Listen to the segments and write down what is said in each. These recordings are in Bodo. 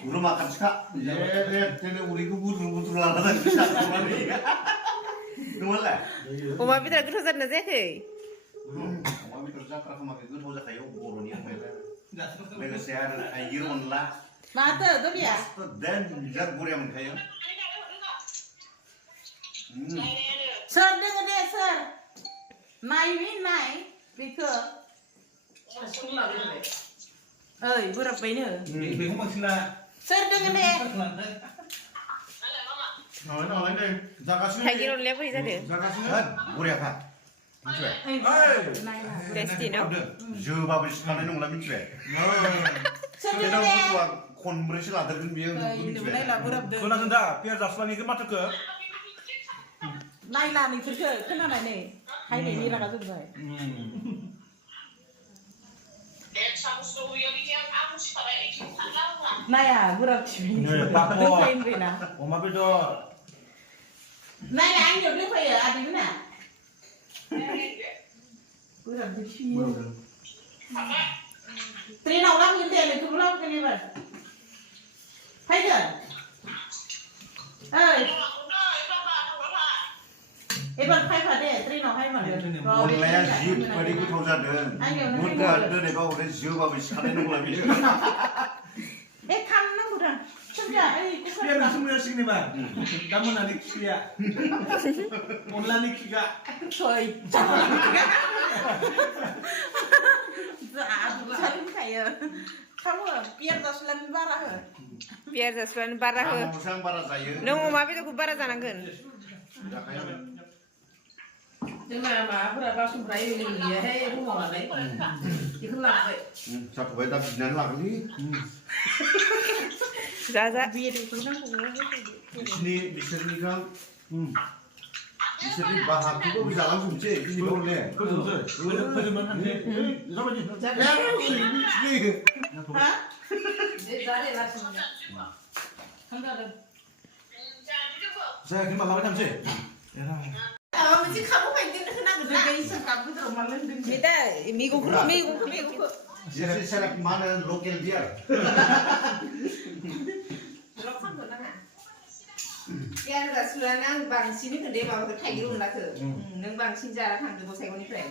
Udah makan sekak, jadi uriku butuh lala dan bisa kembali. Nulah. Oma betul betul sana sih. Oma betul jatra sama kita tuh bisa kayak boroni apa ya? Mereka sehat, Taigir Dao Onla. Mata tuh ya. Dan jar buri yang kayak. Sir dengan dia sir. Nai, because. Berapa ini? Bingung maksudnya. Sir dengan dia. Nói đây, ra cá sấu. Taigir Onla apa itu? Ra cá sấu. Buri apa? Mincuy. Tasty no? Jauh babis mana nung lah mincuy. Kita butuh konversi lah terus biar mincuy. Kena kena, biar dasar ni kemana ke? Nai lah ni first kena nai ni. Hai ni raga tu dah. Naya, burap sih. Papo. Rina. Oma betul. Naya, angin dia apa ya? Ada mana? Burap sih. Trina orang ni dia, tu burap kan ni ber. Hai kan? Ebar hai pada, Trina hai pada. Onlaya zip beri ku tahu jaden. Muda ada deh kau udah jauh babis mana nung lah biar. Kam na bukan. Sudah, Biar langsung dari sini bang. Kamu nanti kia. Onla ni kia. Sorry. Saling kaya. Kamu biar daslan barah. Biar daslan barah. Kamu sang para saya. Nung umapi tu kubara jangan. Ya kayak. Dengan apa berapa sumber ini dia, hei aku mau apa? Itu lah. Satu bayi tapi jinan lagi. Zaza. Biar itu kan. Di sini kan. Di sini bahas itu bisa langsung cek. Ini boleh. Betul mana ni? Sama je. Hah? Jadi langsung. Saya kena malam macam je. Mesti kamu pengen kena gede iseng kamu terus malam dengan. Kita minggu. Jadi saya mana lokal dia. Biar rasulan ang bangsin ni kedai bawa ke Taigir Dao Onla ke, neng bangsin jalan tang ke Gossaigaon ni pre.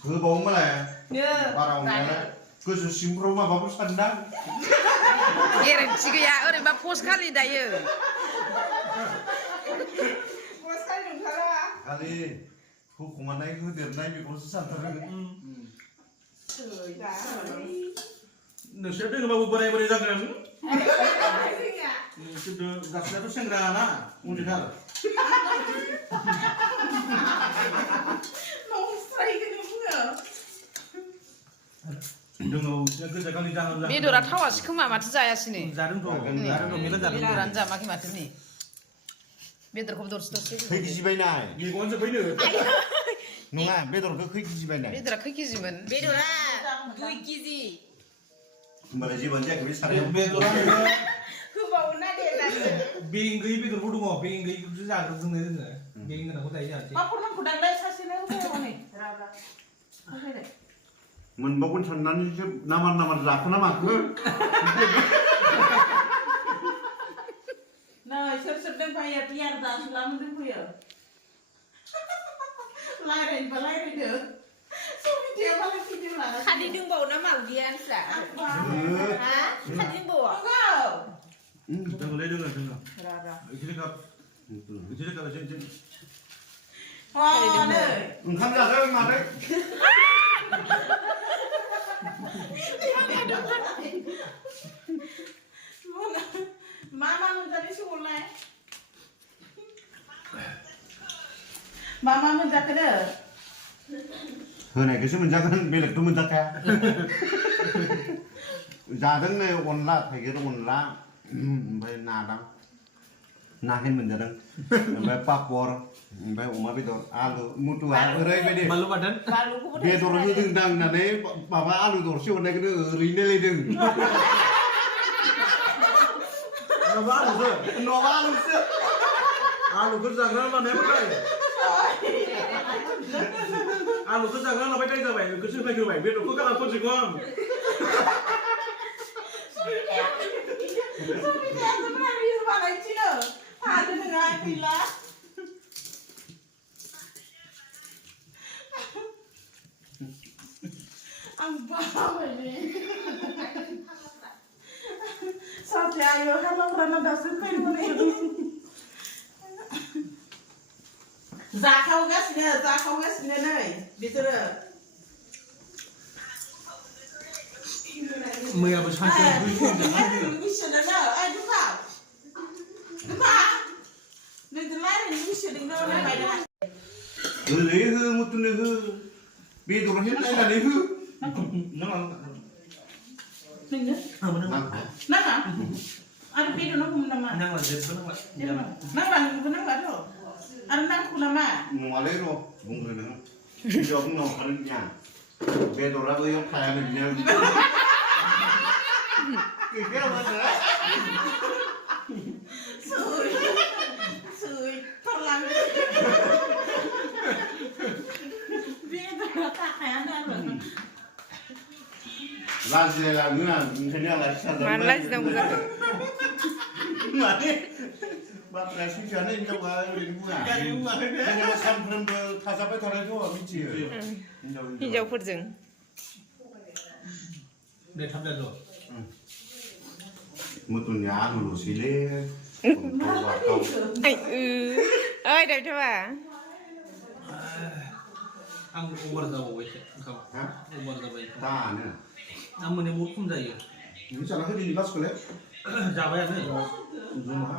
Kebau mana? Ya. Para orang khusus simpro mah bagus pandang. Iya, sih ya orang bapus kali dah ya. Gossaigaon kalau Kali hukuman naik itu dia naik proses antar. Nasi ada nggak bawa berai jangan? Sudah dasar tu sengrana, undi hal. Mau strike ni pun. Dengar, saya kerja kali jangan. Betul lah tahu sih kemana mati saya sini. Jarum tu, mila jarum. Betul jam maki mati ni. Betul kau betul sih. Kau kisi bayar. Ye kau macam mana? Nunga, betul kau kisi bayar. Betul kau kisi men. Betul lah. 2 kg. Malaysia banyak kau bisa. Betul lah. Kebau na dia lah. Binggai betul bodoh ngah, binggai tu jarum tu ni tu. Binggai nak kau tak jadi. Apa pun aku dah lihat sasi ni apa ni? Raba. Apa ni? Menbangun sanan itu nama-nama zakon nama aku. Nah, ser-ser payah biar dah selama tu punya. Lari dia. So video malah video lah. Kadi ding bau nama udian sah. Hah? Kadi ding bau. Kau. Dengar. Raba. Jadi kalau jadi. Oh, ni. Engkau dah tahu mana? Mama menjadi sekolah. Mama menjadi ada. Hanya kisah menjaga belak tu menjaga. Jadang ni Onla, Taigir Dao Onla, sampai nadang, nahin menjadang, sampai papor, sampai umah betul, alu, mutu alu, berai bede. Malu badan? Lalu aku pun. Betul orang itu dang nade, bapa alu dorsi orang itu rine ledeng. Nova alu tu. Nova alu tu. Alu tu jangan mana boleh. Alu tu jangan apa yang kita buat. Kita cuma kita buat. Betul kau kan apa sih kau? Suaminya sebenarnya sebagai Cina. Ada dengan Bila. Ang bawa ini. Sampai ayo halang rana dasar pengen. Zakaudwng nih, bicara. मैया बसाते हैं Bisa dah, ayo kau. Kau, ni tu lain ni bisa dengar orang lain. Leher mutu leher. Betul kan lain lah leher. Nang. Dengar. Nang. Ada video nak pun nama. nang lah jadi nang lah Nang lah tu. Ada nang pun nama. Mulai ro, bungkus nang. Jauh nang harinya. Betul lah tu yang kaya ni. Kira mana? Sui, terlang. Video tak kaya apa. Lagi lagi na, ini lagi sana. Mana sedang begitu? Mana? Bapak rasa macam ni jauh lagi bukan. Ini macam belum sampai thora tu, bici. हिन्जावफोरजों दे थाब दे लो Mutunya dulu sile. ओइ दायथ'आ आं ओभार जाबावबाय ओंखाम Ha? ओभार जाबाय Tak ni. आं मोने बहुत खम जायो Ini salah ke di kelas kolek? जाबायानो Zoom ha.